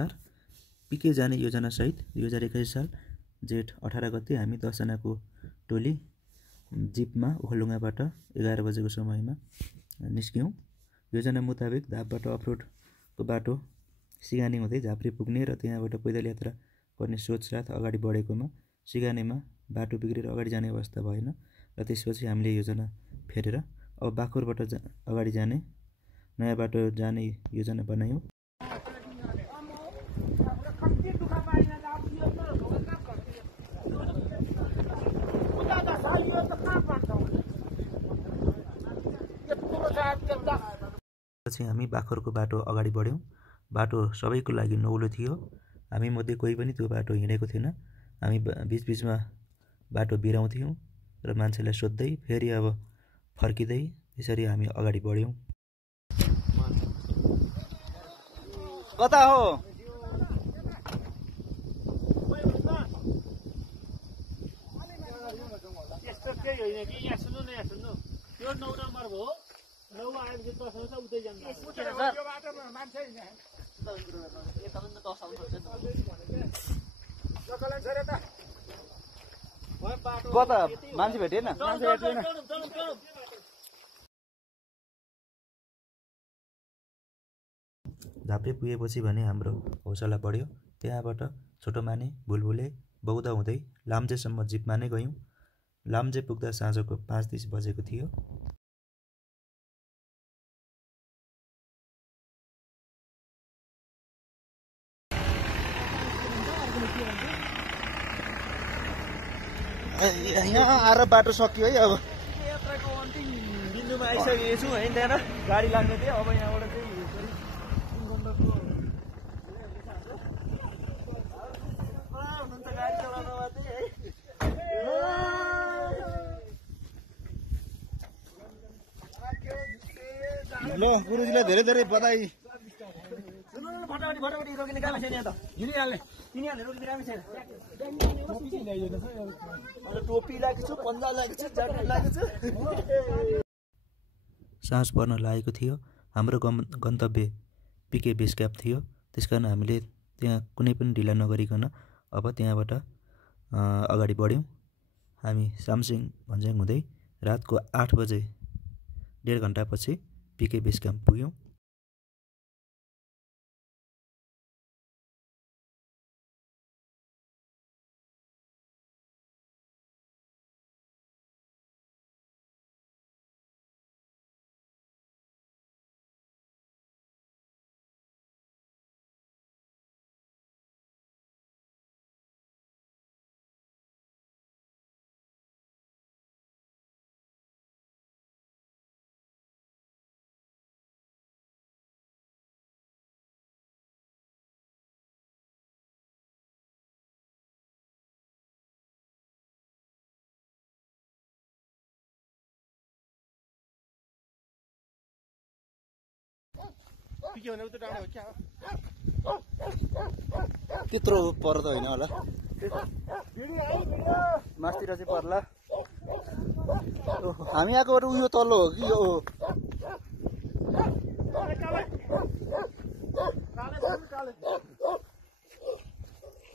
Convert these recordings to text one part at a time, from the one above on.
PK जाने योजनासहित 2021 साल जेठ 18 गते हामी 10 जनाको टोली जिपमा ओखलढुङ्गाबाट 11 बजेको समयमा निस्क्यौँ। योजना मुताबिक धापबाट अफरोडको बाटो सिगानी हुँदै झाप्रे पुग्ने र त्यहाँबाट पैदल यात्रा गर्ने सोचसाथ अगाडि बढेकोमा सिगानेमा बाटो बिग्रेर अगाडि जाने अवस्था भएन र त्यसपछि हामीले योजना फेरेर अब बाखुरबाट अगाडि जाने नयाँ बाटो जाने योजना बनायौँ। पछि हामी बाखुरको बाटो अगाडि बढ्यौँ। बाटो सबैको लागि नौलो थियो। हामी मध्ये कोही पनि त्यो बाटो हिँडेको थिएन। हामी बीचबीचमा बाटो बिराउँथ्यौँ र मान्छेलाई सोध्दै फेरि अब फर्किँदै त्यसरी हामी अगाडि बढ्यौँ। कता हो? यस्तो केही होइन कि यहाँ सुन्नु न, यहाँ सुन्नु, यो 9 नम्बर हो, 9 आएपछि 10 आउँछ उतै जान्छ। यो बाटोमा मान्छे कता मान्छे भेटेन? झाप्रे पुगेपछि भने हाम्रो हौसला बढ्यो। त्यहाँबाट छोटो माने बुलबुले बौद्ध हुँदै लाम्जेसम्म जिपमा नै गयौँ। लाम्जे पुग्दा साँझको 5:30 बजेको थियो। यहाँ आएर बाटो सकियो है। अब यात्राको अन्तिम बिन्दुमा आइसकेको छु है। त्यहाँ गाडी लाग्ने थियो। अब यहाँबाट चाहिँ गाडी चलाउनमा चाहिँ है। ल गुरुजीलाई धेरै धेरै बधाई। फटाफटी रोकिने काम छैन यहाँ त। हिँडिहाल्ने तिनीहरूले रोकिने काम छैन। टोपी लागेको छु, पन्जा लागेको छु, ज्याकेट लागेको छु। साँझ पर्न लागेको थियो। हाम्रो गन्तव्य पिके बेस क्याम्प थियो। त्यसकारण हामीले त्यहाँ कुनै पनि ढिला नगरिकन अब त्यहाँबाट अगाडि बढ्यौँ। हामी सामसिङ भन्ज्याङ हुँदै रातको 8 बजे 1.5 घन्टापछि पिके बेस क्याम्प पुग्यौँ। त्यत्रो पर त होइन होला, मास्तिर चाहिँ पर्ला। हामी आएकोबाट उयो तल्लो हो कि यो?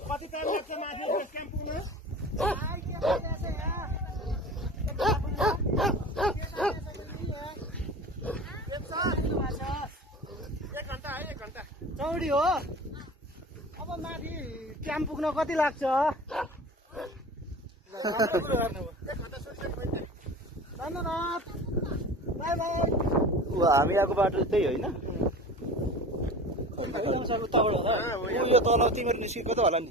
कति टाइम लाग्छ माथि बेस क्याम्प पुग्न? 1 घन्टा है, 1 घन्टा चौडी हो। अब माथि क्याम्प पुग्न कति लाग्छ? धन्यवाद, बाई बाई। हामी आएको बाटो त्यही होइन? यो तल तिमीहरू निस्केको त होला नि?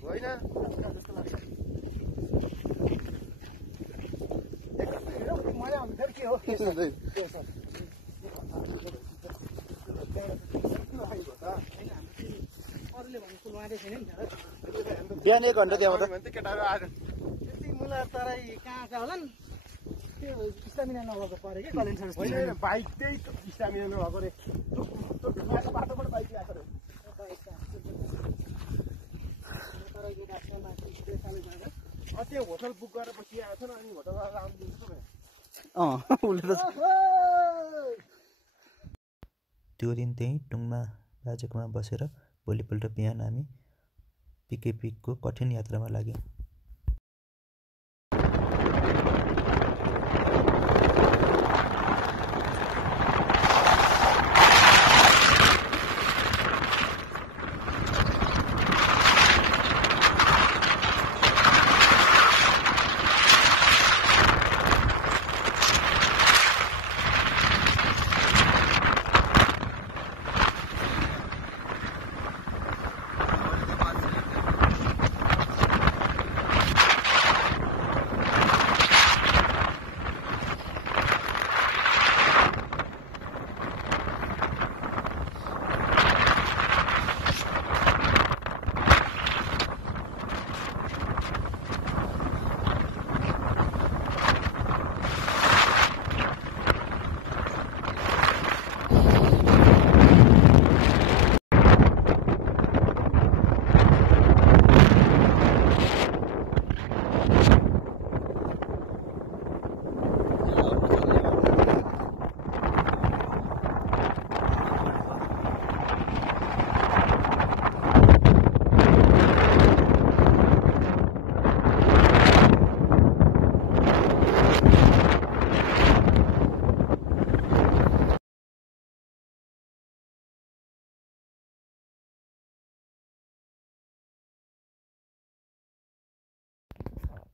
बिहान 1 घन्टा त्यहाँबाट त्यति मुला तराई कहाँ कहाँ होला नि? त्यो स्टामिना नभएको पऱ्यो कि कलेज बाइक त्यही स्टामिना नभएको रे। बाटोबाट बाइक ल्याएको रे। त्यो होटल बुक गरेर पछि आएको छ अनि होटल त्यो दिन त्यहीँ टुङमा बाजेकोमा बसेर भोलिपल्ट बिहान हामी पिके पिकको कठिन यात्रामा लाग्यौँ।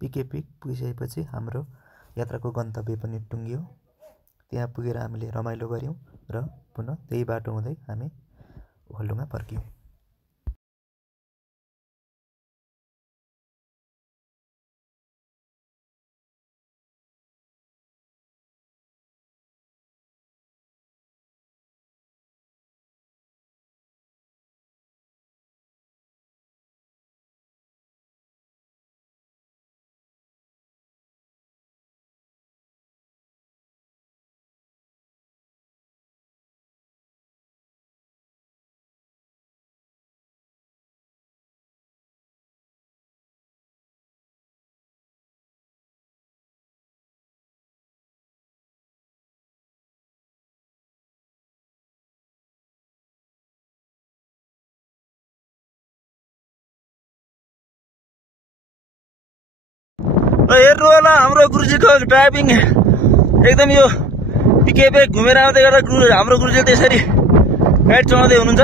पिके पिक पुगिसकेपछि हाम्रो यात्राको गन्तव्य पनि टुङ्गियो। त्यहाँ पुगेर हामीले रमाइलो गऱ्यौँ र पुनः त्यही बाटो हुँदै हामी ओखलढुङ्गा फर्क्यौँ। हेर्नु होला हाम्रो गुरुजीको ड्राइभिङ एकदम यो पिके पिक घुमेर आउँदै गर्दा हाम्रो गुरुजीले त्यसरी गाडी चलाउँदै हुनुहुन्छ।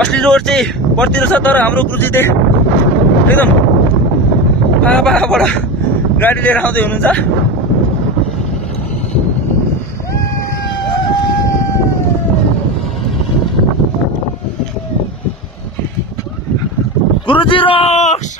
असली रोड चाहिँ परतिर छ, तर हाम्रो गुरुजी चाहिँ एकदम पाखाबाट गाडी लिएर आउँदै हुनुहुन्छ। गुरुजी रक्स।